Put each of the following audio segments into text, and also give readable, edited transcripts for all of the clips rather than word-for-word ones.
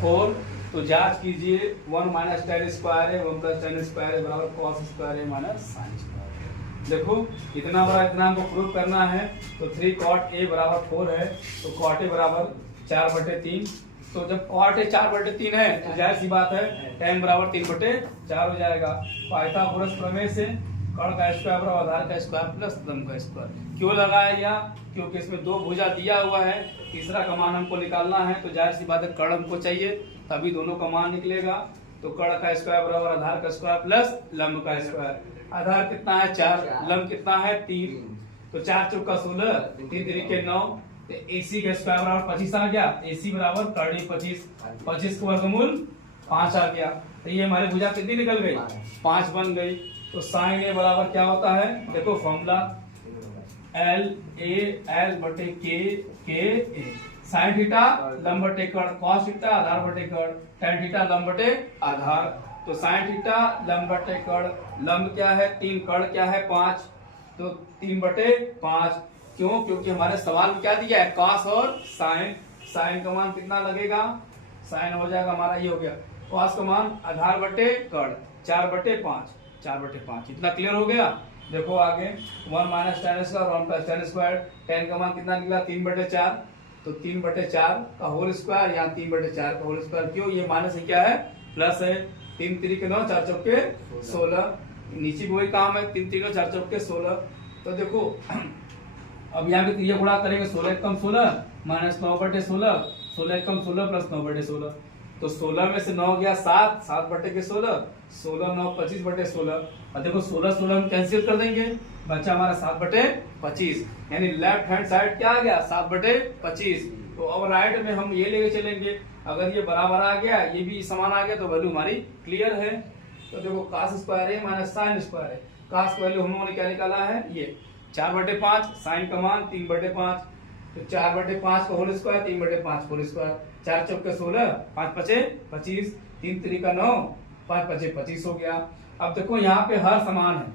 4। तो जांच कीजिए 1 माइनस टेन स्क्वायर है 1 प्लस टेन स्क्वायर है बराबर कॉस स्क्वायर है माइनस साइन स्क्वायर। देखो इतना बड़ा इतना हमको प्रूव करना है। तो 3 कॉट ए बराबर 4 है तो कॉट ए बराबर 4/3। तो जब कॉट ए 4/3 है तो जाहिर सी बात है tan बराबर 3/4 हो जाएगा। पाइथागोरस प्रमेय से कर्ण का स्क्वायर बराबर आधार का स्क्वायर प्लस लंब का स्क्वायर क्यों लगाया गया? क्योंकि इसमें 2 भुजा दिया हुआ है, तीसरा का मान हमको निकालना है तो जाहिर सी बात है कर्ण हमको चाहिए, तभी दोनों का मान निकलेगा। तो कर्ण का स्क्वायर बराबर आधार का स्क्वायर प्लस लंब का स्क्वायर। आधार कितना है 4, लंब कितना है 3। तो 4 चौका 16, 3 तरीके 9। तो AC का स्क्वायर बराबर 25 आ गया। AC बराबर कर्णी 25, 25 का वर्गमूल 5 आ गया। तो ये हमारी भुजा कितनी निकल गई? 5 बन गई। तो साइन ए बराबर क्या होता है? देखो फॉर्मूला L A L बटे K A। साइन थीटा लंब बटे कर्ण, कॉस थीटा आधार बटे कर्ण, tan थीटा लंब बटे आधार। तो साइन थीटा लंब बटे कर्ण, लंब क्या है 3, कर्ण क्या है 5, तो 3/5। क्यों? क्योंकि हमारे सवाल में क्या दिया है कॉस और साइन। साइन का मान कितना लगेगा? साइन हो जाएगा हमारा ये हो गया कॉस का मान आधार बटे कर्ण 4/5, 4/5। इतना क्लियर हो गया। देखो आगे 1 minus ten square 1 plus ten square, ten का मान कितना निकला 3/4। तो 3/4 का होल स्क्वायर यहाँ 3/4 का होल स्क्वायर। क्यों? ये माइनस है क्या है प्लस है। 3 तरीके 9, 4 चौके 16। नीचे भी वही काम है 3 तरीके 4 चौके 16। तो देखो अब यहाँ पे ये गुणा करेंगे 16 कम 16 माइनस 9/16, 16 कम 16 प्लस 9/16। तो 16 में से 9 गया 7, 7/16, 16 9 25/16। और देखो 16 16 हम कैंसिल कर देंगे, बचा हमारा 7/25। यानी लेफ्ट हैंड साइड क्या आ गया 7/25। तो अब राइट में हम ये लेके चलेंगे, अगर ये बराबर आ गया ये भी समान आ गया तो वैल्यू हमारी क्लियर है। तो देखो cos स्क्वायर है माइनस साइन स्क्वायर है। cos की वैल्यू हम लोगों ने क्या निकाला है ये 4/5, साइन का मान 3/5। तो 4/5 का होल स्क्वायर 3/5 होल स्क्वायर, 4 चौके 16, 5 पचे 25, 3 तरीका 9, 5 पचे 25 हो गया। अब देखो यहाँ पे हर समान है,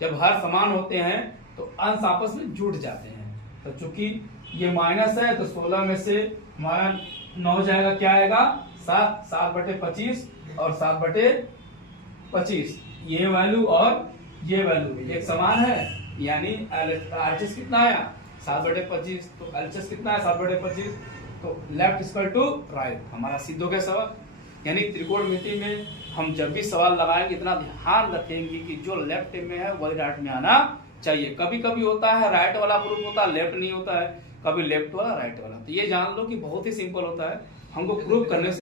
जब हर समान होते हैं तो अंश आपस में जुड़ जाते हैं। तो चूंकि ये माइनस है तो 16 में से हमारा 9 जाएगा क्या आएगा 7, 7/25 और 7/25। ये वैल्यू और ये वैल्यू एक समान है, यानी RHS कितना आया 7/25। तो LHS कितना है 7/25। तो लेफ्ट इक्वल टू राइट हमारा सिद्ध हो गया सवाल। यानी त्रिकोणमिति में हम जब भी सवाल लगाएंगे इतना ध्यान रखेंगे कि जो लेफ्ट में है वही राइट में आना चाहिए। कभी कभी होता है राइट वाला प्रूफ होता है लेफ्ट नहीं होता है, कभी लेफ्ट वाला राइट वाला। तो ये जान लो कि बहुत ही सिंपल होता है, हमको प्रूफ करने से